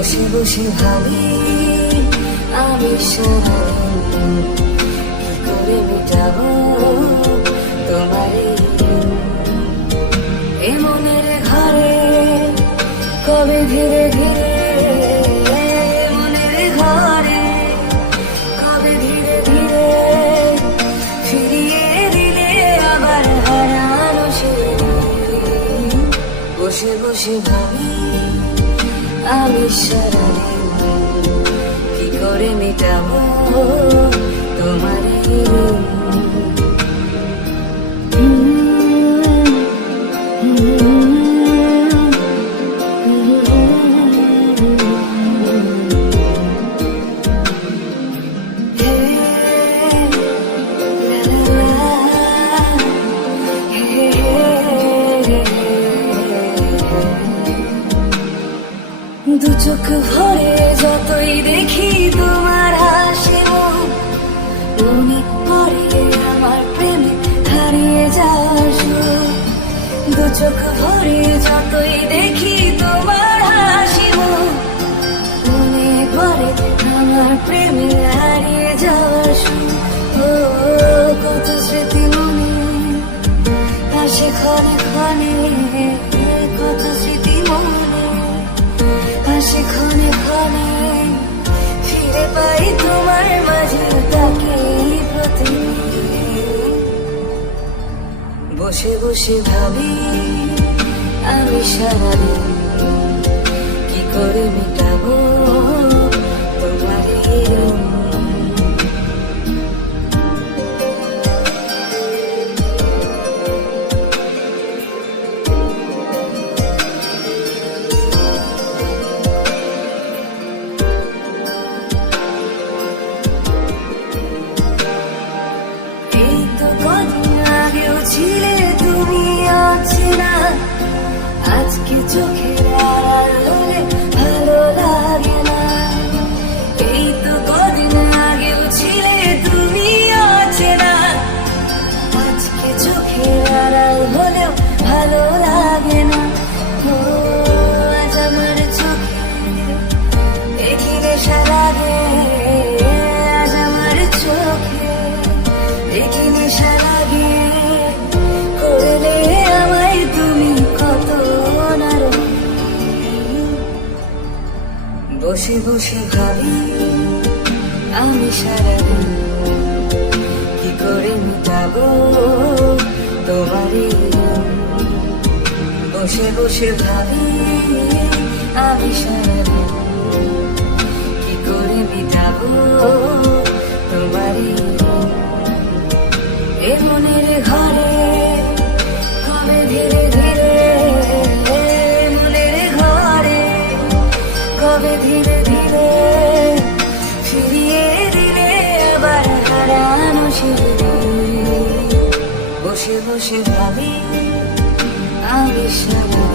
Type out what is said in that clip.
বসে বসে ভাবি আমি সারাদিন কি করে মেটাবো তোমার এ মনের ঘরে কবে ধীরে ধীরে মনের ঘরে কবে ধীরে ধীরে ফিরিয়ে দিলে আবার হারানো সে বসে বসে ভাবি আমি সারাদিন কি করে মেটাবো তোমার দু চোখ ভরে যতই দেখি তোমার হাসি মনে পড়ে আমার প্রেমে হারিয়ে যাওয়ার সুর দু চোখ ভরে যতই দেখি তোমার হাসি মনে পড়ে আমার প্রেমে হারিয়ে যাওয়ার সুর ও কত স্মৃতি মনে আসে ক্ষণে ক্ষণে কত স্মৃতি মনে আসে ক্ষণে ক্ষণে ফিরে পাই তোমার মাঝে তাকে প্রতিদিন বসে বসে ভাবি আমি সারাদিন কি করে মেটাবো তোমার ছিলে তুমি অচেনা আজকে চোখের আড়াল হলে ভালো লাগে না এই তো কদিন আগেও ছিলে তুমি অচেনা আজকে চোখের আড়াল হলেও ভালো লাগে না ও আজ আমার চোখে দেখি নেশা লাগে আজ আমার চোখে দেখি নেশা লাগে বসে বসে ভাবি আমি সারাদিন কি করে মেটাবো তোমার বসে বসে ভাবি আমি সারাদিন কি করে মেটাবো তোমার এ মনের ঘরে কবে ধীরে ধীরে মনের ঘরে কবে ধীরে ধীরে ফিরিয়ে দিলে আবার হারানো সে বসে বসে ভাবি আমি সারা